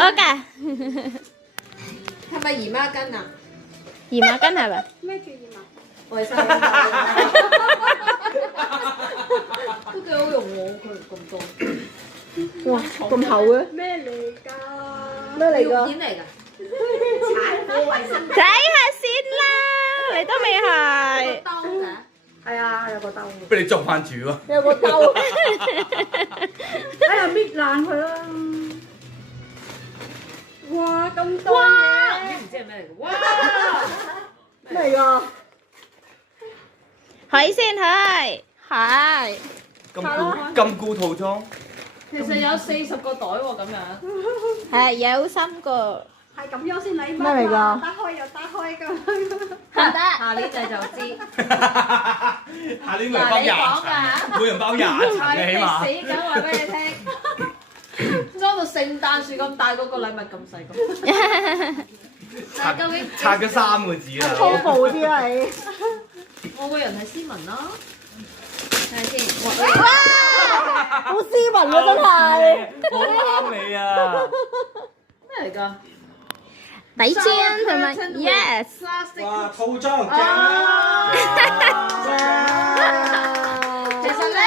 OK，係咪姨媽巾啊？姨媽巾係咪？咩叫姨媽？衛生巾都幾好用喎，佢咁多。哇，咁厚嘅，咩嚟㗎？咩嚟㗎？片嚟㗎？產婦衛生睇下先啦，你都未係。兜㗎？係啊，有個兜。俾你捉翻住喎。有個兜。哎呀，搣爛佢啦！哇，咁多嘢！唔知係咩嚟㗎？哇！咩嚟㗎？睇先睇，係。金菇套裝。其實有40個袋喎，咁樣。係有3個。係咁樣先禮物咩嚟㗎嘛，打開又打開㗎。得。下年你就知。下年每人包嗱，你廿講層，㗎。每人包廿層嘅起碼。死梗話俾你聽，裝到聖誕樹咁大，嗰個禮物咁細個。但係究竟拆咗3個字啦。粗暴啲啊你。我個人係斯文啦。睇下先。哇！好斯文啊真係。好啱你啊！咩嚟㗎？底氈同埋 yes。哇，套裝正啦！其實咧。